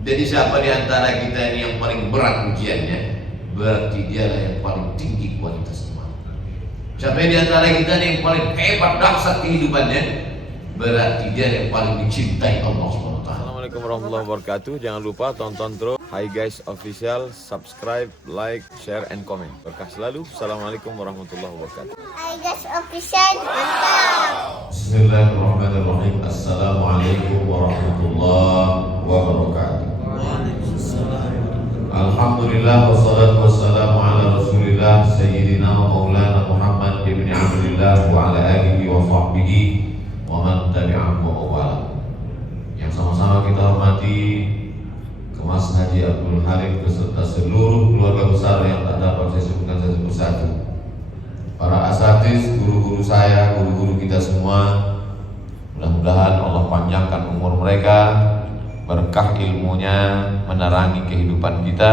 Jadi siapa di antara kita ini yang paling berat ujiannya, berarti dialah yang paling tinggi kualitas iman. Siapa di antara kita ini yang paling hebat dahsyat kehidupannya, berarti dia yang paling dicintai Allah SWT. Assalamualaikum warahmatullahi wabarakatuh. Jangan lupa tonton terus Hi Guys Official, subscribe, like, share, and comment. Berkah selalu. Assalamualaikum warahmatullahi wabarakatuh. Hi Guys Official, mantap. Bismillahirrahmanirrahim. Assalamualaikum warahmatullahi wabarakatuh. Alhamdulillah wassalatu wassalamu ala Rasulillah Sayyidina wa Maulana Muhammad ibn Abdullah wa ala alihi wa sahbihi wa man tabi'ahu wa wala. Yang sama-sama kita hormati Kemas Haji Abdul Halim beserta seluruh keluarga besar yang tak dapat saya sebutkan satu persatu. Para asatiz, guru-guru saya, guru-guru kita semua, mudah-mudahan Allah panjangkan umur mereka, berkah ilmunya menerangi kehidupan kita.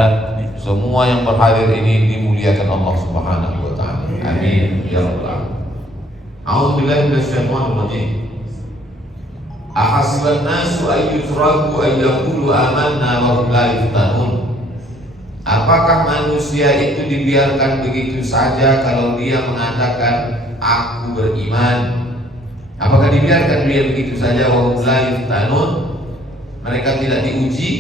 Semua yang berhadir ini dimuliakan Allah Subhanahu wa taala. Amin ya rabbal alamin. A'udzubillahi minasyaitonir rajim. Ahasiban nasu ayyutraku ayyaqulu amanna wa hum la yuftanun. Apakah manusia itu dibiarkan begitu saja kalau dia mengatakan aku beriman? Apakah dibiarkan dia begitu saja wa hum la yuftanun? Mereka tidak diuji?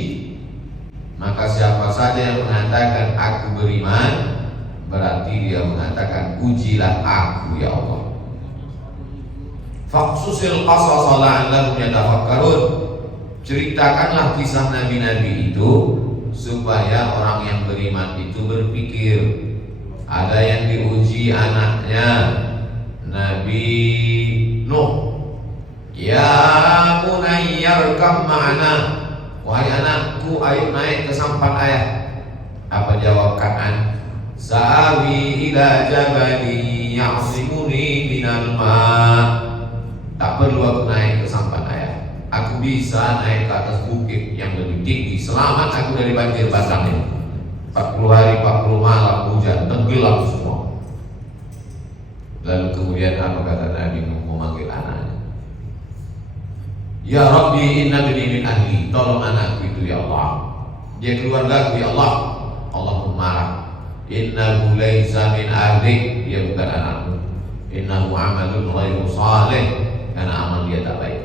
Maka siapa saja yang mengatakan aku beriman, berarti dia mengatakan ujilah aku ya Allah. Faqsusil qasasa la'allahum yatafakkarun. Ceritakanlah kisah nabi-nabi itu supaya orang yang beriman itu berpikir. Ada yang diuji anaknya Nabi Nuh. Ya bunayyarkam ma'ana, wahai anakku ayo naik ke sampan ayah. Apa jawab Kan'an? Sa'awi ila jabali ya'simuni minal ma'. Tak perlu aku naik ke sampan ayah. Aku bisa naik ke atas bukit yang lebih tinggi. Selamat aku dari banjir bandang ini. 40 hari 40 malam hujan, tenggelam semua. Lalu kemudian apa kata Nabi Nuh memanggil anaknya? Ya Rabbi inna bini min ahli. Tolong anakku itu ya Allah. Dia keluargaku ya Allah. Allah pun marah. Innahu laysa min ahli. Dia bukan anakmu. Innahu amalun ghairu salih. Karena amal dia tak baik.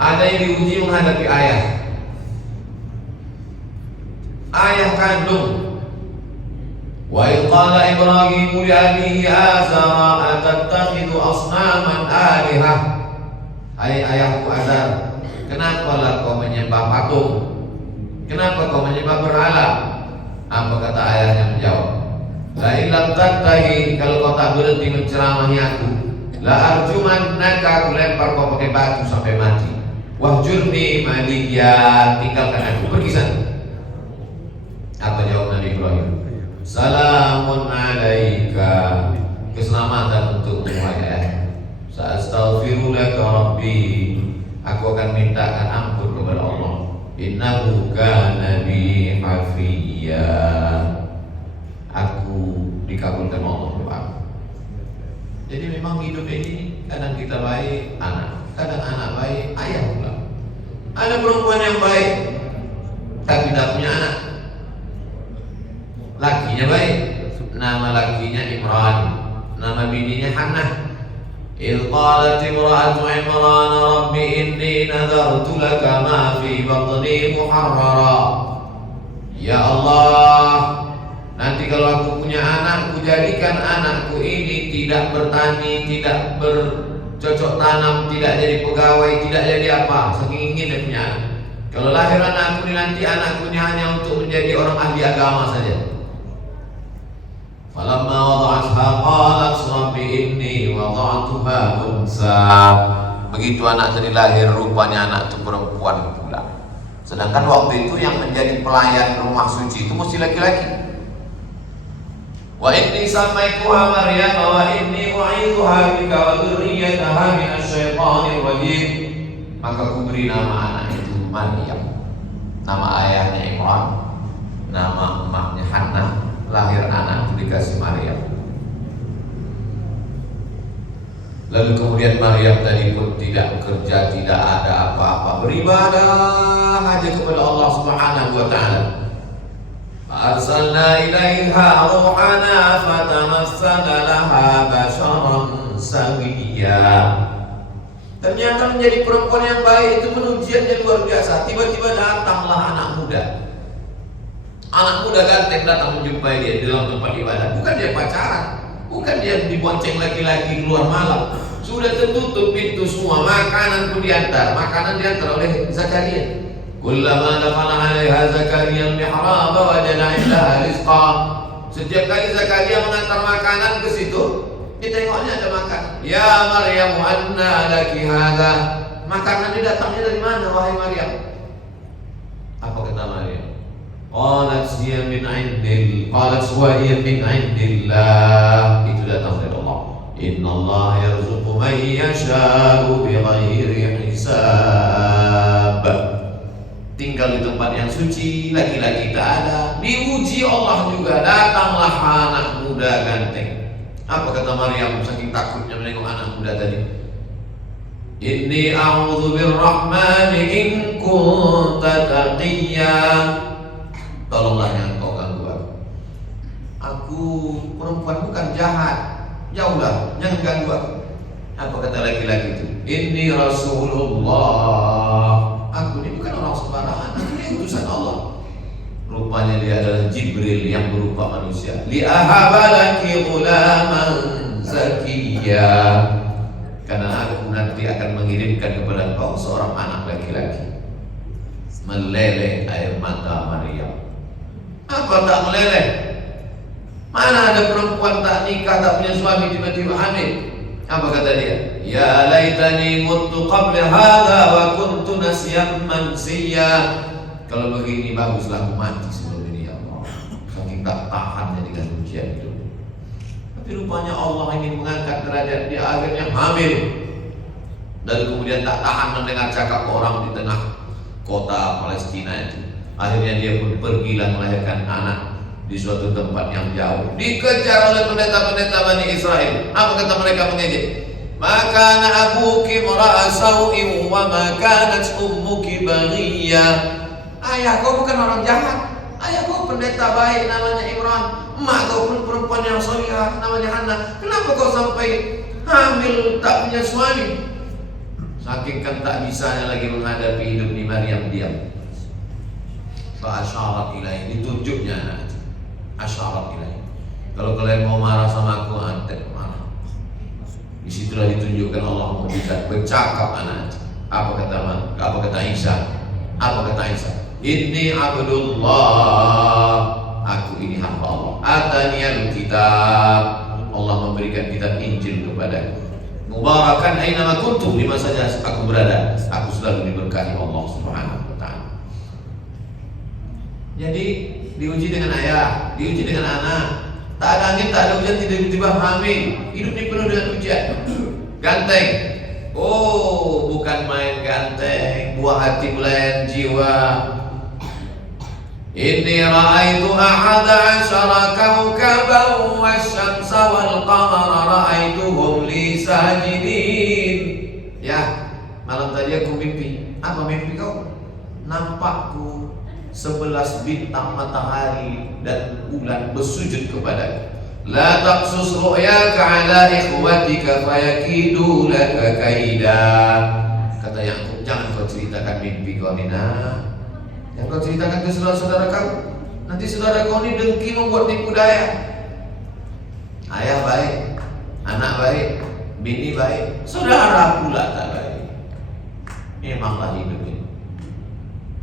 Ada yang diuji menghadapi ayah. Ayah kandung. Wa qala Ibrahim li abihi azara atattakhidhu asnaman alihah. Hai ayahku Azar, kenapalah kau menyembah patung? Kenapa kau menyembah berhala? Apa kata ayahnya menjawab? La illam tattahi, kalau kau tak berhenti menceramahi aku, la arjumannaka, aku lempar kau pakai batu sampai mati. Wahjurni maliya, tinggalkan aku, pergi sana. Apa jawab Nabi Ibrahim? Salamun alaika, keselamatan untukmu wahai ayah. Sa'astaghfiru laka rabbi, aku akan mintakan ampun kepada Allah. Innahu kana bi hafiyya, aku dikabulkan Allah doa. Jadi memang hidup ini kadang kita baik anak, kadang anak baik ayah pula. Ada perempuan yang baik tapi tidak punya anak, lakinya baik, nama lakinya Imran, nama bininya Hannah. إذ قالت امرأة عمران رب إني نذرت لك ما في بطني محررا. Ya Allah, nanti kalau aku punya anak, ku jadikan anakku ini tidak bertani, tidak bercocok tanam, tidak jadi pegawai, tidak jadi apa. Saking ingin dia punya anak. Kalau lahir anakku ini nanti anakku ini hanya untuk menjadi orang ahli agama saja. Falamma wada'atha qalat rabbi inni wada'tuha unsa. Begitu anak tadi lahir, rupanya anak itu perempuan pula. Sedangkan waktu itu yang menjadi pelayan rumah suci itu mesti laki-laki. Wa inni samaituha Maryam wa inni u'idzuha bika wa dzurriyyataha minasyaitonir rajim. Maka ku beri nama anak itu Maryam. Nama ayahnya Imran, nama emaknya Hannah. Lahir anak itu dikasih Maryam. Lalu kemudian Maryam tadi pun tidak bekerja, tidak ada apa-apa, beribadah hanya kepada Allah Subhanahu wa taala. Arsalna ilaiha ruhana fatamassala laha basharan sawiyya. Ternyata menjadi perempuan yang baik itu ujian yang luar biasa. Tiba-tiba datanglah anak muda. Anak muda ganteng datang menjumpai dia di dalam tempat ibadah. Bukan dia pacaran, bukan dia dibonceng laki-laki keluar malam. Sudah tertutup pintu semua, makanan pun diantar. Makanan diantar oleh Zakaria. Kullama dakhala 'alaiha Zakaria al-mihrab wajada 'indaha rizqa. Setiap kali Zakaria mengantar makanan ke situ, ditengoknya ada makanan. Ya Maryam, anna laki hadza? Makanan ini datangnya dari mana wahai Maryam? Apa kata Maryam? Qalat hiya min 'indil. Qalat wa hiya min 'indillah. Itu datang dari Allah. Innallaha yarzuqu man yasha'u bighairi hisab. Tinggal di tempat yang suci, laki-laki tak ada, diuji Allah juga. Datanglah anak muda ganteng. Apa kata Maryam saking takutnya menengok anak muda tadi? Inni a'udzu birrahmani in kunta taqiyya. Tolonglah yang kau ganggu aku. Aku perempuan bukan jahat. Jauhlah, jangan ganggu aku. Apa kata laki-laki itu? Inni Rasulullah. Aku ini bukan orang sembarangan, aku ini utusan Allah. Rupanya dia adalah Jibril yang berupa manusia. Li'ahaba laki ghulaman zakiyya. Karena aku nanti akan mengirimkan kepada kau seorang anak laki-laki. Meleleh air mata Maryam. Apa tak meleleh? Mana ada perempuan tak nikah, tak punya suami, tiba-tiba hamil? Apa kata dia? Ya laitani muttu qabla hadha wa kuntu nasyan mansiyya. Kalau begini baguslah aku mati sebelum ini ya Allah. Saking tak tahannya dengan ujian itu. Tapi rupanya Allah ingin mengangkat derajat dia, akhirnya hamil. Dan kemudian tak tahan mendengar cakap orang di tengah kota Palestina itu. Akhirnya dia pun pergilah melahirkan anak di suatu tempat yang jauh. Dikejar oleh pendeta-pendeta Bani Israel. Apa kata mereka mengejek? Maka abuki mura'a sau'in wa ma kanat ummuki baghiyya. Ayah kau bukan orang jahat. Ayah kau pendeta baik namanya Imran. Emak kau pun perempuan yang salihah namanya Hannah. Kenapa kau sampai hamil tak punya suami? Saking kan tak bisanya lagi menghadapi hidup di Maryam, diam. Fa asyarat ilaihi, ditunjuknya anak. Asyarat ilaih. Kalau kalian mau marah sama aku, antek marah. Disitulah ditunjukkan Allah mukjizat bercakap anak. Apa kata Isa? Apa kata Isa? Inni Abdullah. Aku ini hamba Allah. Ataniyal kitab. Allah memberikan kitab Injil kepadaku. Mubarakan aina kuntum, di mana saja aku berada, aku selalu diberkahi Allah Subhanahu wa taala. Jadi diuji dengan ayah, diuji dengan anak. Tak ada angin, tak ada hujan, tiba-tiba hamil. Hidup ini penuh dengan ujian. Ganteng. Oh, bukan main ganteng. Buah hati belayan jiwa. Inni ra'aitu ahada asyara kawkaban wasyamsa wal qamara ra'aituhum li sajidin. Ya, malam tadi aku mimpi. Apa mimpi kau? Nampakku 11 bintang matahari dan bulan bersujud kepadaku. La taqsus ru'yaka ala ikhwatika fayakidu laka kaida. Kata Yakub, jangan kau ceritakan mimpi kau ini, yang kau ceritakan ke saudara-saudara kau. Nanti saudara kau ini dengki membuat tipu daya. Ayah baik, anak baik, bini baik, saudara pula tak baik. Memanglah hidup ini.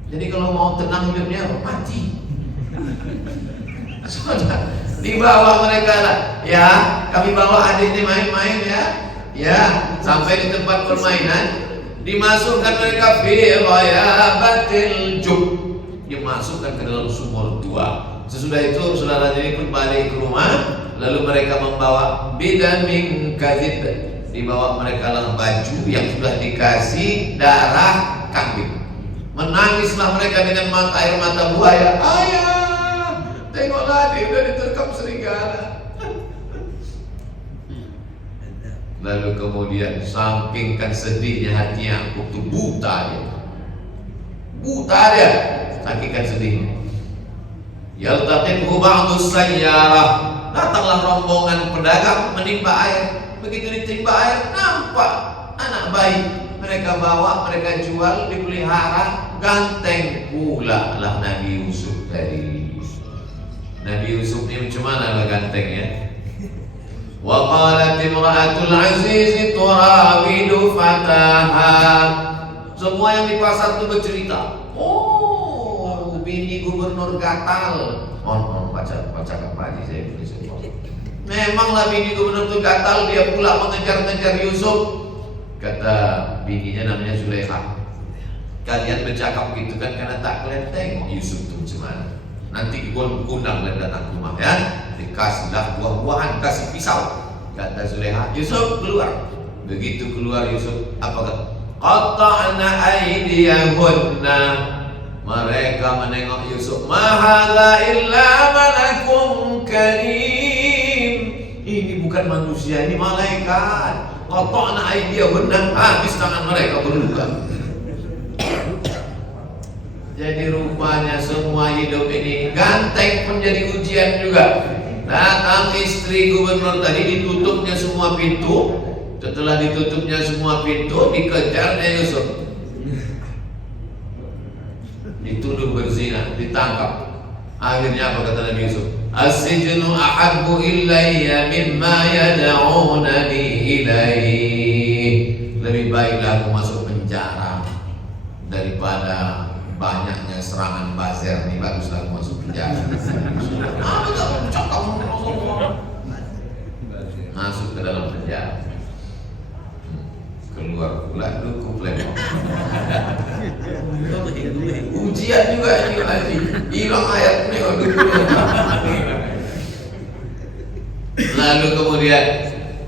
Jadi kalau mau tenang hidupnya, mati. Saudara, dibawa mereka lah. Ya, kami bawa adik ini main-main ya. Ya, sampai di tempat permainan, dimasukkan mereka fi ghayabatil jub. Dimasukkan ke dalam sumur tua. Sesudah itu saudara jadi pun balik ke rumah, lalu mereka membawa bidamin kadzib. Dibawa mereka lah baju yang sudah dikasih darah kambing. Menangislah mereka dengan air mata buaya. Ayah, tengoklah dia udah diterkam serigala. Lalu kemudian saking kan sedihnya hatinya, aku tuh buta dia, saking kan sedihnya. Yaltaqithu ba'du sayyarah, datanglah rombongan pedagang menimba air. Begitu ditimba air, nampak anak bayi. Mereka bawa, mereka jual, dipelihara, ganteng pula lah Nabi Yusuf tadi. Nabi Yusuf ini macam mana lah gantengnya? Wa qalat imra'atul aziz turawidu fataha. Semua yang di pasar itu bercerita, oh, bini gubernur gatal. Baca kapan saya tulis. Memanglah bini gubernur itu gatal, dia pula mengejar-ngejar Yusuf. Kata bininya namanya Zulaikha, kalian bercakap gitu kan karena tak kalian tengok Yusuf itu macam mana. Nanti undang kalian datang ke rumah ya, dikasihlah buah-buahan, kasih pisau. Kata Zulaikha, Yusuf keluar. Begitu keluar Yusuf, apa kata? Qata'na aydiyahunna. Mereka menengok Yusuf, ma hadza illa malakum karim. Ini bukan manusia, ini malaikat. Qata'na aydiyahunna, habis tangan mereka berluka. Jadi rupanya semua hidup ini ganteng pun jadi ujian juga. Datang istri gubernur tadi, ditutupnya semua pintu. Setelah ditutupnya semua pintu, dikejarnya Yusuf, dituduh berzina, ditangkap. Akhirnya apa kata Nabi Yusuf? As-sijnu ahabbu ilayya mimma yad'unani ilaih. Lebih baiklah aku masuk penjara daripada banyaknya serangan buzzer nih. Baguslah aku masuk penjara. Masuk ke dalam penjara, keluar pula dukung lemong. Ujian juga ini lagi, hilang ayat ini. Lalu kemudian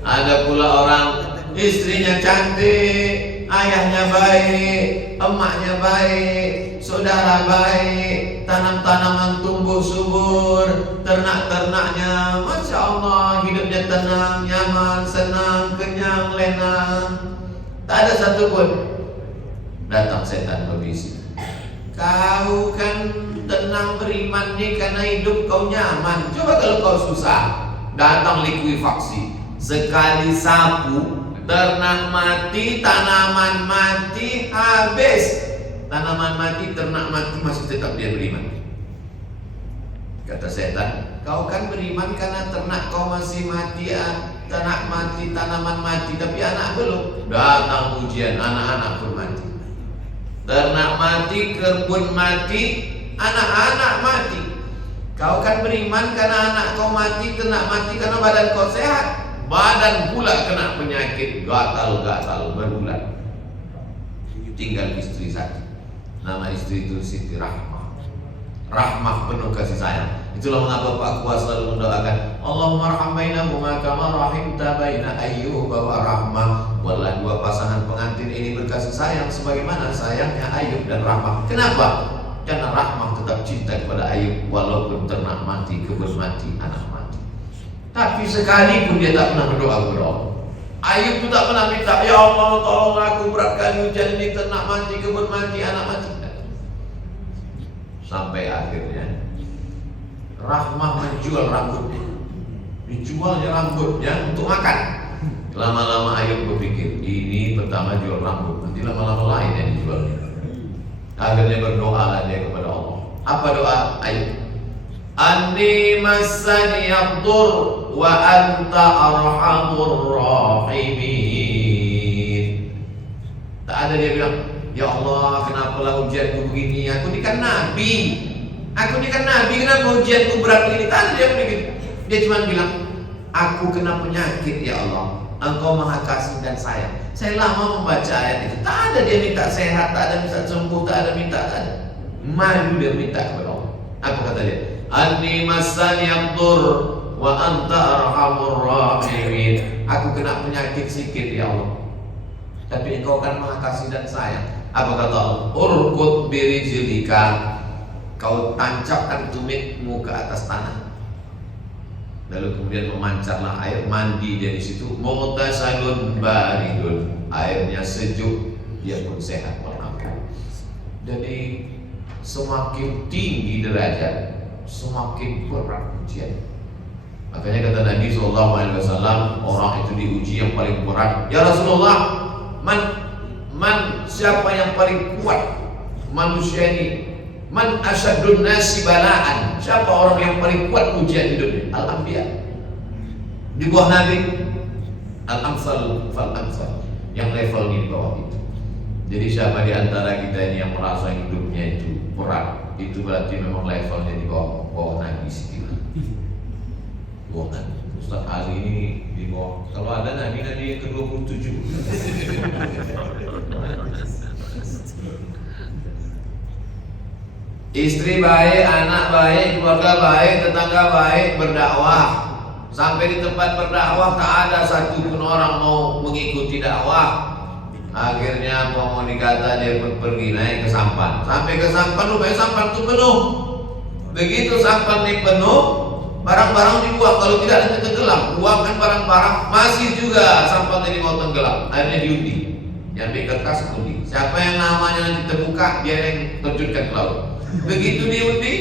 ada pula orang, istrinya cantik, ayahnya baik, emaknya baik, saudara baik, tanam-tanaman tumbuh subur, ternak-ternaknya Masya Allah, hidupnya tenang, nyaman, senang, kenyang, lena. Tak ada satupun. Datang setan berbisik, kau kan tenang beriman nih karena hidup kau nyaman. Coba kalau kau susah, datang likuifaksi. Sekali sapu, ternak mati, tanaman mati, habis. Tanaman mati, ternak mati, masih tetap dia beriman. Kata setan, kau kan beriman karena ternak kau masih mati, ternak mati, tanaman mati, tapi anak belum. Datang ujian, anak-anak pun mati. Ternak mati, kebun mati, anak-anak mati. Kau kan beriman karena anak kau mati, ternak mati karena badan kau sehat. Badan pula kena penyakit, gatal-gatal berbulan. Tinggal istri satu. Nama istri itu Siti Rahmah. Rahmah penuh kasih sayang. Itulah mengapa Pak Kuas selalu mendoakan, Allahumma arham bainahuma kama rahimta baina Ayyub wa Rahmah. Wallah, dua pasangan pengantin ini berkasih sayang sebagaimana sayangnya Ayyub dan Rahmah. Kenapa? Karena Rahmah tetap cinta kepada Ayyub walaupun ternak mati, kebun mati, anak mati. Tapi sekalipun dia tak pernah berdoa kepada Allah. Ayyub itu tak pernah minta, ya Allah tolong aku berat kali hujan ini, ternak mati, kebun mati, anak mati. Sampai akhirnya Rahmah menjual rambutnya. Dijualnya rambutnya untuk makan. Lama-lama Ayyub berpikir, ini pertama jual rambut, nanti lama-lama lain yang dijualnya. Akhirnya berdoalah dia kepada Allah. Apa doa Ayyub? Anni massani yadur wa anta arhamur rahimin. Tak ada dia bilang, ya Allah, kenapalah ujianku begini? Aku ini kan nabi. Kenapa ujianku berat begini? Tak ada dia begitu. Dia cuma bilang, aku kena penyakit ya Allah. Engkau maha kasih dan sayang. Saya lama membaca ayat itu. Tak ada dia minta sehat, tak ada minta sembuh, tak ada minta, tak ada. Malu dia minta kepada Allah. Apa kata dia? Anni massani yadur wa anta arhamur rahimin. Aku kena penyakit sikit ya Allah, tapi engkau kan maha kasih dan sayang. Apa kata Allah? Urkut birijlika. Kau tancapkan tumitmu ke atas tanah. Lalu kemudian memancarlah air mandi dari situ. Mughtasalun baridun, airnya sejuk, dia pun sehat walafiat. Jadi semakin tinggi derajat, semakin berat ujian. Makanya kata Nabi SAW, orang itu diuji yang paling berat. Ya Rasulullah, man siapa yang paling kuat manusia ini? Man asyadun nasi balaan, siapa orang yang paling kuat ujian hidupnya? Al-Anbiya. Di bawah Nabi, Al-Amsal fal-Amsal, yang levelnya di bawah itu. Jadi siapa di antara kita ini yang merasa hidupnya itu berat, itu berarti memang levelnya di bawah Nabi sedikit. Bawah Nabi. Ustaz Ali ini di bawah. Kalau ada Nabi yang ke-27. Istri baik, anak baik, keluarga baik, tetangga baik, berdakwah. Sampai di tempat berdakwah tak ada satupun orang mau mengikuti dakwah. Akhirnya apa mau dikata, dia pun pergi naik ke sampan. Sampai ke sampan, rupanya sampan itu penuh. Begitu sampan ini penuh, barang-barang dibuang. Kalau tidak nanti tenggelam. Buangkan barang-barang, masih juga sampan ini mau tenggelam. Akhirnya diundi. Diambil kertas undi. Siapa yang namanya nanti terbuka, dia yang terjunkan ke laut. Begitu diundi,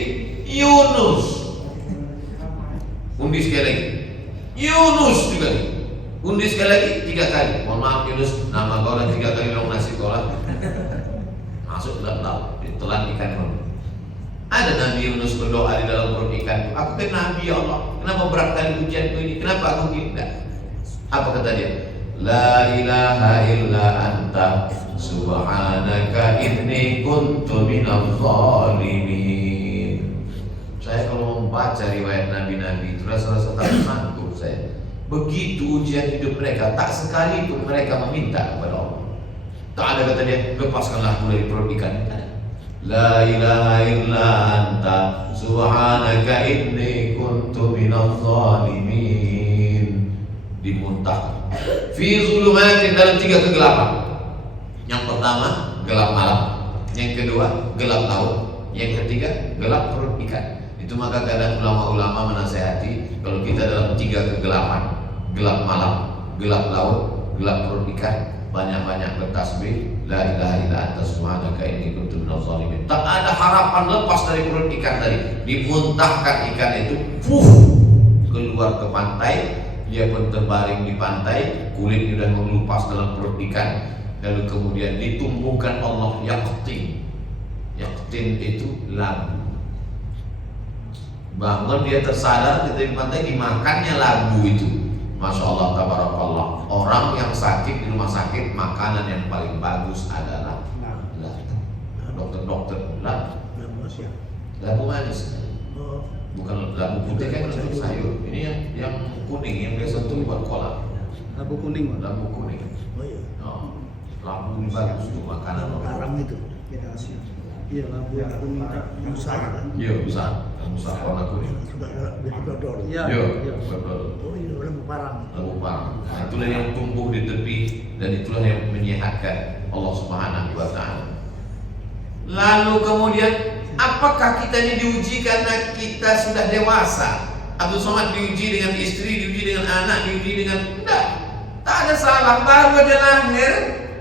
Yunus. Undi sekali lagi, Yunus juga. Undi sekali lagi, 3 kali. Mohon maaf Yunus, nama kau dan 3 kali dong nasi kau lah. Masuk ke dalam laut, ditelan ikan kau. Ada Nabi Yunus berdoa di dalam perut ikan. Aku kan Nabi ya Allah, kenapa berat kali ujianku ini? Kenapa aku tidak? Apa kata dia? La ilaha illa anta subhanaka inni kuntu minadh dhalimin. Saya kalau membaca riwayat nabi-nabi itu rasa-rasa tak sanggup saya. Begitu ujian hidup mereka, tak sekalipun mereka meminta kepada Allah. Tak ada kata dia, lepaskanlah aku dari perut ikan. La ilaha illa anta subhanaka inni kuntu minadh dhalimin. Dimuntahkan. Fi zulumatin, dalam 3 kegelapan. Yang pertama gelap malam, yang kedua gelap laut, yang ketiga gelap perut ikan. Itu maka kadang ulama-ulama menasehati kalau kita dalam 3 kegelapan, gelap malam, gelap laut, gelap perut ikan, banyak-banyak bertasbih la ilaha illa anta subhanaka inni kuntu minadh dhalimin. Tak ada harapan lepas dari perut ikan tadi. Dimuntahkan ikan itu, keluar ke pantai. Dia pun terbaring di pantai, kulitnya sudah mengelupas dalam perut ikan. Lalu kemudian ditumbuhkan Allah yaqtin. Yaqtin itu labu. Bangun dia tersadar ketika di pantai, dimakannya labu itu. Masya Allah, tabarakallah. Orang yang sakit di rumah sakit, makanan yang paling bagus adalah labu. Dokter-dokter labu. Labu manis. Bukan labu putih kan untuk sayur. Ini yang kuning yang biasa untuk buat kolak. Labu kuning, Pak. Labu kuning. Oh iya. Oh, labu ini bagus untuk makanan. Karang itu. Beda Asia. Iya, labu yang kuning yang besar kan. Iya, besar. Yang besar warna kuning. Sudah beda dodol. Iya, betul. Oh iya, labu parang. Labu parang. Nah, itulah yang tumbuh di tepi dan itulah yang menyehatkan Allah Subhanahu wa taala. Lalu kemudian apakah kita ini diuji karena kita sudah dewasa? Abdul Somad diuji dengan istri, diuji dengan anak, diuji dengan enggak. Tak ada salah, baru aja lahir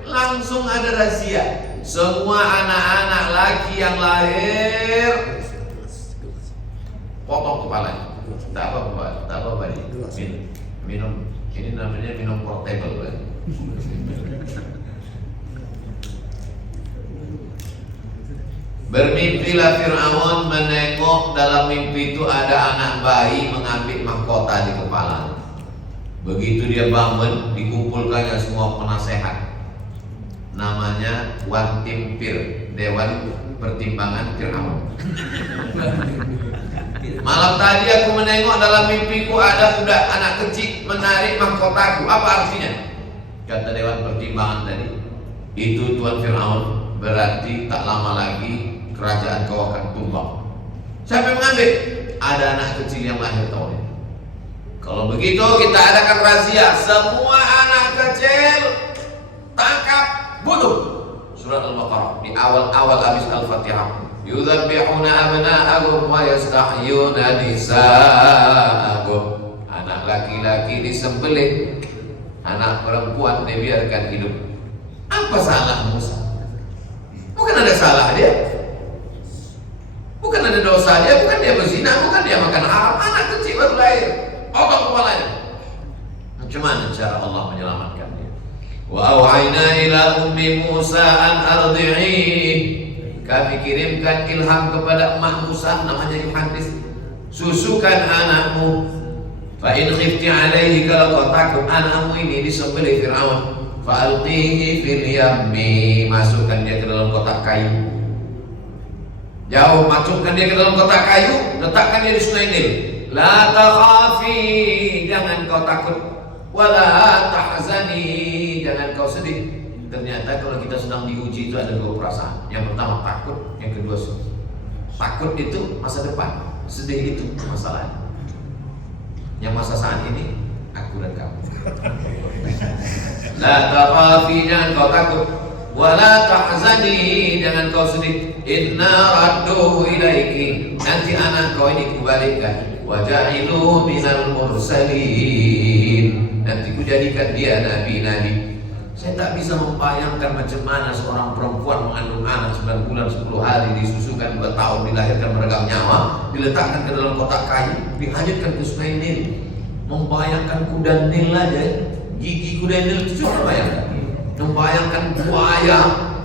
langsung ada razia. Semua anak-anak laki yang lahir potong kepalanya. Tak apa-apa, tak apa-apa nih. Minum. Ini namanya minum portable, Pak. Bermimpilah Fir'aun menengok dalam mimpi itu ada anak bayi mengambil mahkota di kepalanya. Begitu dia bangun, dikumpulkannya semua penasehat. Namanya Wan Timpir, Dewan Pertimbangan Fir'aun. Malam tadi aku menengok dalam mimpiku ada budak anak kecil menarik mahkotaku. Apa artinya? Kata Dewan Pertimbangan tadi, itu Tuan Fir'aun, berarti tak lama lagi kerajaan kau akan tumbang. Siapa yang mengambil? Ada anak kecil yang lahir tahun ini. Kalau begitu kita adakan razia, semua anak kecil tangkap, bunuh. Surat Al-Baqarah di awal-awal habis Al-Fatihah. Yudzabbihuna abna'ahum wa yastahyuna nisa'ahum. laki-laki disembelih, anak perempuan dibiarkan hidup. Apa salah Musa? Bukan ada salah dia, bukan ada dosa dia, bukan dia berzina, bukan dia makan haram. Anak kecil baru lahir, potong kepalanya. Macam mana cara Allah menyelamatkan dia? Wa auhayna ila ummi Musa an ardi'i. Kami kirimkan ilham kepada emak Musa, namanya Yohanes, susukan anakmu. Fa in khifti alaihi, kalau kau takut anakmu ini disembelih Fir'aun, fa alqihi fil yammi, masukkan dia ke dalam kotak kayu. Jauh, masukkan dia ke dalam kotak kayu, letakkan dia di Sungai Nil. La takhafi, jangan kau takut. Wala tahzani, jangan kau sedih. Ternyata kalau kita sedang diuji itu ada dua perasaan. Yang pertama takut, yang kedua sedih. Takut itu masa depan, sedih itu masalah. Yang masa saat ini aku dan kamu. La takhafi, jangan kau takut. Wala tahzani, jangan kau sedih. Inna radduhu ilaiki, nanti anak kau ini kubalikan. Wa ja'iluhu minal mursalin, nanti kujadikan dia nabi-nabi. Saya tak bisa membayangkan macam mana seorang perempuan mengandung anak 9 bulan 10 hari, disusukan 2 tahun, dilahirkan meregang nyawa, diletakkan ke dalam kotak kayu, dihanyutkan ke Sungai Nil. Membayangkan kuda Nil aja, gigi kuda Nil itu coba bayangkan. Membayangkan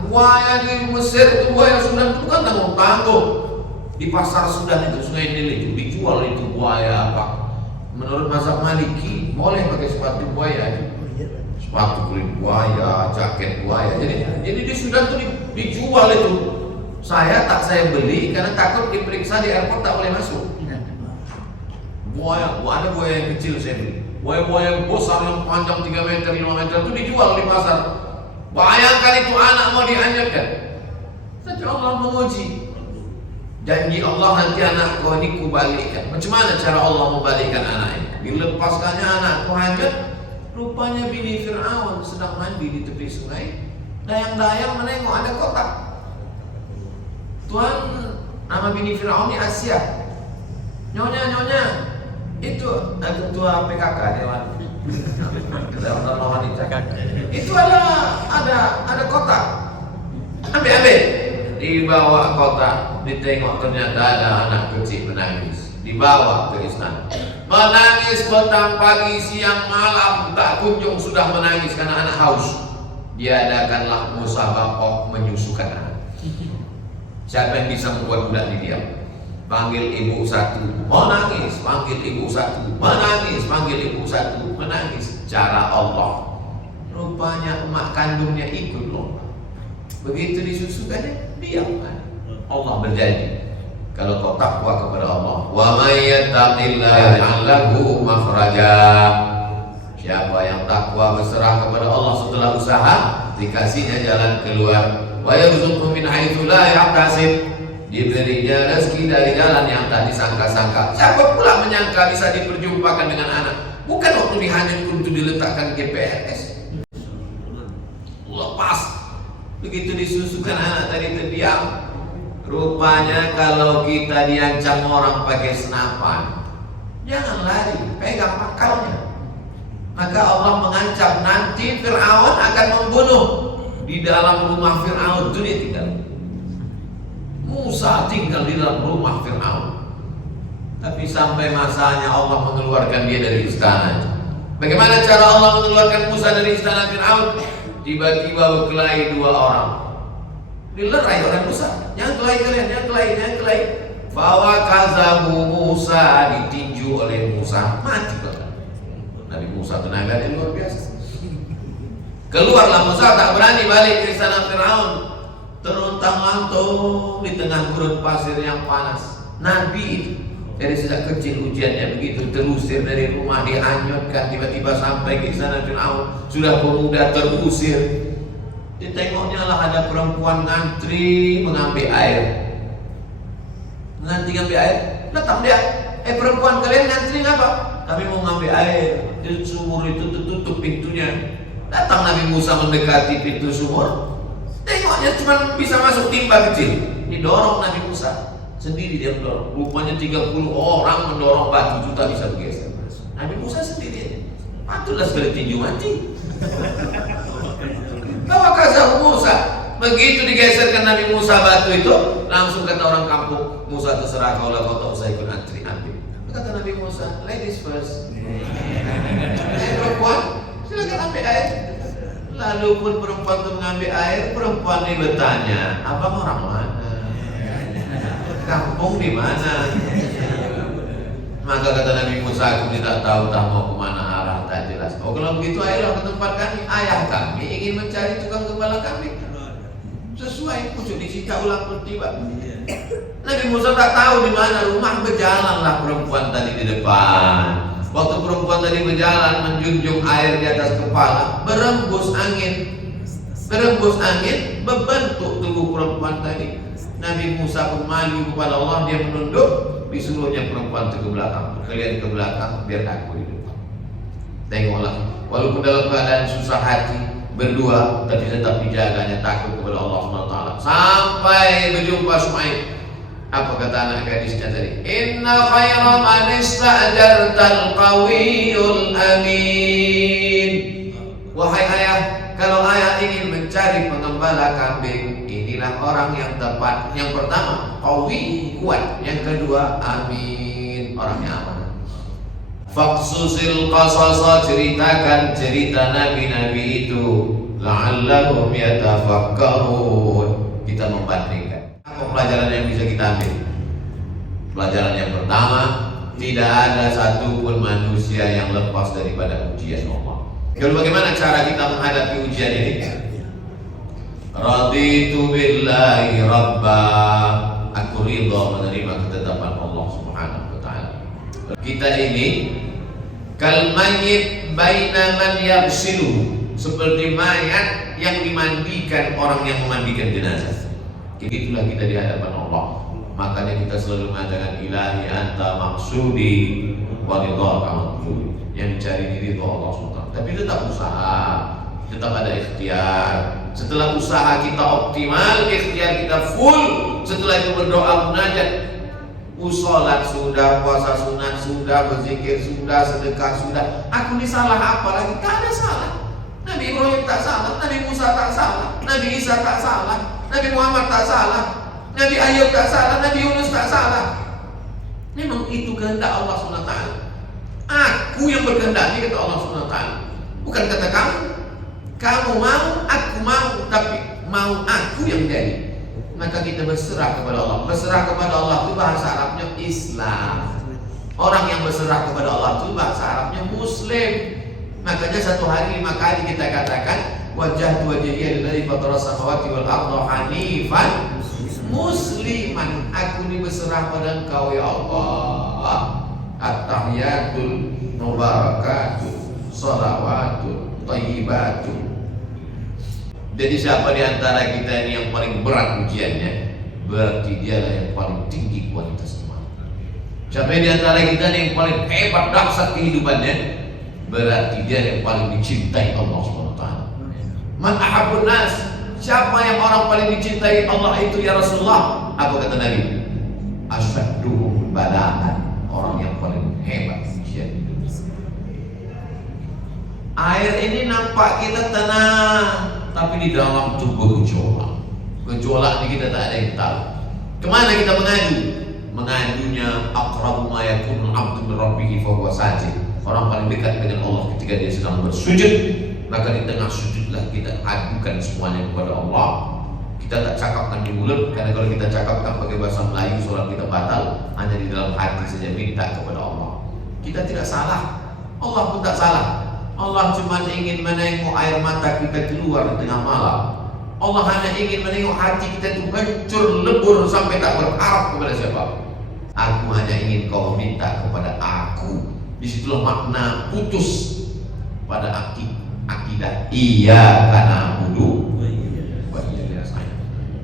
buaya di Mesir itu, buaya Sudan itu kan tanggung-tanggung. Di pasar Sudan itu, Sungai Nil itu dijual itu buaya apa? Menurut mazhab Maliki boleh pakai sepatu buaya. Sepatu kulit buaya, jaket buaya. Jadi di Sudan tuh dijual itu. Saya beli karena takut diperiksa di airport, tak boleh masuk. Buaya, ada buaya yang kecil saya beli. Buaya yang besar yang panjang 3 meter, 5 meter itu dijual di pasar. Bayangkan itu anak mau dihanyutkan. Tapi Allah menguji. Janji Allah, nanti anak kau ini kubalikan. Macam mana cara Allah membalikkan anak ini? Dilepaskannya anakku hanyut. Rupanya bini Fir'aun sedang mandi di tepi sungai. Dayang-dayang menengok ada kotak. Tuan, nama bini Fir'aun ini Asia. Nyonya, itu ketua PKK Dewan Wanita. Itu ada kotak. Ambil. Dibawa kotak, ditengok ternyata ada anak kecil menangis. Dibawa ke istana. Menangis petang, pagi, siang, malam, tak kunjung sudah menangis karena anak haus. Diadakanlah musabaqah menyusukan anak. Siapa yang bisa membuat budak ini diam? Panggil ibu satu, menangis. Panggil ibu satu, menangis. Panggil ibu satu, menangis. Cara Allah. Rupanya emak kandungnya ikut lomba. Begitu disusukannya, diam. Allah berjanji, kalau kau takwa kepada Allah, wa may yattaqillaha yaj'al lahu makhraja. Siapa yang takwa berserah kepada Allah setelah usaha, dikasihnya jalan keluar. Wa yarzuqhu min haitsu la yahtasib, diberinya rezeki dari jalan yang tak disangka-sangka. Siapa pula menyangka bisa diperjumpakan dengan anak? Bukan waktu dihanyutkan untuk diletakkan GPS. Lepas. Begitu disusukan anak tadi terdiam. Rupanya kalau kita diancam orang pakai senapan, jangan lari, pegang pakalnya. Maka Allah mengancam nanti Fir'aun akan membunuh. Di dalam rumah Fir'aun itu dia tinggal. Musa tinggal di dalam rumah Fir'aun. Tapi sampai masanya Allah mengeluarkan dia dari istana. Bagaimana cara Allah mengeluarkan Musa dari istana Fir'aun? Tiba-tiba berkelahi 2 orang. Dilerai orang Musa. Jangan kelahi kalian, jangan kelahi. Bawa kazabu Musa, ditinju oleh Musa, mati bahkan. Nabi Musa tenaga yang luar biasa. Keluarlah Musa, tak berani balik ke istana Fir'aun. Teruntang-lantung di tengah gurun pasir yang panas. Nabi itu dari sejak kecil ujiannya begitu, terusir dari rumah, dihanyutkan, tiba-tiba sampai ke istana Fir'aun, sudah pemuda terusir. Ditengoknya lah ada perempuan ngantri mengambil air. Ngantri ngambil air, datang dia. Perempuan, kalian ngantri ngapa? Kami mau ngambil air. Di sumur itu tertutup pintunya. Datang Nabi Musa mendekati pintu sumur. Tengoknya cuma bisa masuk timba kecil. Didorong Nabi Musa. Sendiri dia mendorong. Rupanya 30 orang mendorong batu itu tak bisa bergeser. Nabi Musa sendiri. Patutlah sekali tinju mati. Bawa kasar Musa. Begitu digeserkan Nabi Musa batu itu, langsung kata orang kampung, Musa terserah kau lah, kau tak usah ikut antri ambil. Kata Nabi Musa, ladies first. Perempuan, silakan ambil air. Lalu pun perempuan itu mengambil air, perempuan ini bertanya, abang orang mana? Kampung di mana? Maka kata Nabi Musa, aku tidak tahu tak mau kemana arah, tak jelas. Oh kalau begitu ayolah ke tempat kami. Ayah kami ingin mencari tukang gembala kami. Sesuai pucuk disita ulang bertiba. Nabi Musa tak tahu di mana rumah, berjalanlah perempuan tadi di depan. Waktu perempuan tadi berjalan menjunjung air di atas kepala, berembus angin membentuk tubuh perempuan tadi. Nabi Musa pun maju kepada Allah, dia menunduk, disuruhnya perempuan itu ke belakang. Kalian ke belakang, biar aku di depan. Tengoklah, walaupun dalam keadaan susah hati, berdua, tapi tetap dijaganya takut kepada Allah SWT. Sampai berjumpa Sumaib. Apa kata anak gadisnya tadi? Inna khaira man ista'jartal qawiyul amin. Wahai ayah, kalau ayah ingin mencari pengembala kambing, inilah orang yang tepat. Yang pertama, qawi, kuat. Yang kedua, amin, orangnya aman. Faqsusil qasasa, ceritakan cerita nabi-nabi itu, la'allahum yatafakkarun. Kita membandingkan. Apa pelajaran yang bisa kita ambil? Pelajaran yang pertama, tidak ada satupun manusia yang lepas daripada ujian Allah. Lalu bagaimana cara kita menghadapi ujian ini? Raditu billahi rabba, aku ridha menerima ketetapan Allah Subhanahu wa taala. Kita ini kal mayyit baina man yaghsilu, seperti mayat yang dimandikan orang yang memandikan jenazah. Itulah kita di hadapan Allah. Makanya kita selalu mengatakan ilahi anta maksudi wa ridha maksudi. Yang mencari diri itu Allah SWT. Tapi tetap usaha, tetap ada ikhtiar. Setelah usaha kita optimal, ikhtiar kita full, setelah itu berdoa munajat, sholat sudah, puasa sunat sudah, berzikir sudah, sedekah sudah. Aku ini salah apa lagi? Tak ada salah. Nabi Ibrahim tak salah, Nabi Musa tak salah, Nabi Isa tak salah, Nabi Muhammad tak salah, Nabi Ayub tak salah, Nabi Yunus tak salah. Memang itu kehendak Allah SWT. Aku yang berkehendak, kata Allah SWT. Bukan kata kamu. Kamu mau, aku mau, tapi mau aku yang jadi. Maka kita berserah kepada Allah. Berserah kepada Allah itu bahasa Arabnya Islam. Orang yang berserah kepada Allah itu bahasa Arabnya Muslim. Makanya satu hari 5 kali kita katakan wajhtu wajhiya lillazi fatara samawati wal arda hanifan musliman. Aku ini berserah pada Engkau ya Allah. At-tahiyatul mubarakatuh, shalawatul thayyibatul. Jadi siapa di antara kita ini yang paling berat ujiannya, berarti dialah yang paling tinggi kualitas iman. Siapa di antara kita ini yang paling hebat dahsyat kehidupannya, berarti dia yang paling dicintai Allah SWT. Man ahabbun nas, siapa yang orang paling dicintai Allah itu ya Rasulullah? Apa kata Nabi? Asyadduhum bala'an, orang yang paling hebat ujian hidup. Air ini nampak kita tenang, tapi di dalam itu bergejolak. Gejolak ini kita tak ada yang tahu. Kemana kita mengadu? Mengadunya aqrabu ma yakunul 'abdu min rabbih fa huwa sajid. Orang paling dekat dengan Allah ketika dia sedang bersujud. Maka di tengah sujudlah kita adukan semuanya kepada Allah. Kita tak cakapkan di mulut, karena kalau kita cakapkan pakai bahasa Melayu soal kita batal. Hanya di dalam hati saja minta kepada Allah. Kita tidak salah, Allah pun tak salah. Allah cuma ingin menengok air mata kita keluar di tengah malam. Allah hanya ingin menengok hati kita itu hancur lebur sampai tak berharap kepada siapa. Aku hanya ingin kau minta kepada aku. Disitulah makna putus pada akidah iya karena budu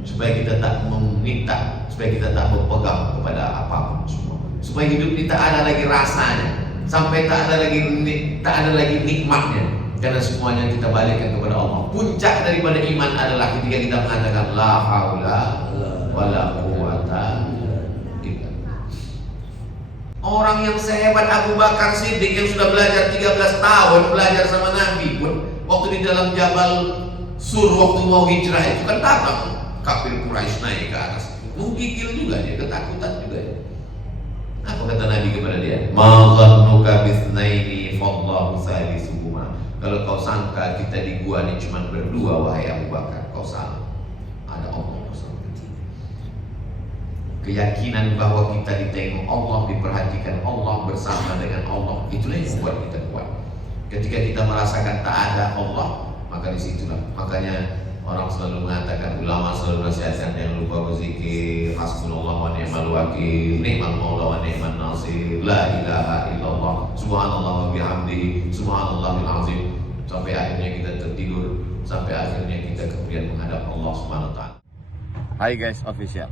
supaya kita tak meminta, supaya kita tak berpegang kepada apapun semua, supaya hidup kita ada lagi rasanya, sampai tak ada lagi nikmatnya, karena semuanya kita balikkan kepada Allah. Puncak daripada iman adalah ketika kita mengatakan la haula wala quwata illa billah. Orang yang sehebat Abu Bakar Siddiq yang sudah belajar 13 tahun belajar sama Nabi pun, waktu di dalam Jabal Sur waktu mau hijrah itu kan datang kafir Quraisy naik ke atas, menggigil juga dia, ketakutan juga dia. Apa kata Nabi kepada dia? Ma dhannuka bitsnaini fallahu salisuhuma. Kalau kau sangka kita di gua ini cuma berdua, wahai Abu Bakar, kau salah. Ada Allah bersama kita. Keyakinan bahwa kita ditengok Allah, diperhatikan Allah, bersama dengan Allah, itulah yang membuat kita kuat. Ketika kita merasakan tak ada Allah, maka disitulah. Makanya orang selalu mengatakan, ulama selalu nasihatkan, jangan lupa berzikir, hasbunallah wa ni'mal wakil, ni'mal maula wa ni'man nasir, la ilaha illallah, subhanallah wa bihamdihi, subhanallahil azim. Sampai akhirnya kita tertidur, sampai akhirnya kita kemudian menghadap Allah Subhanahu wa taala. Hi guys official.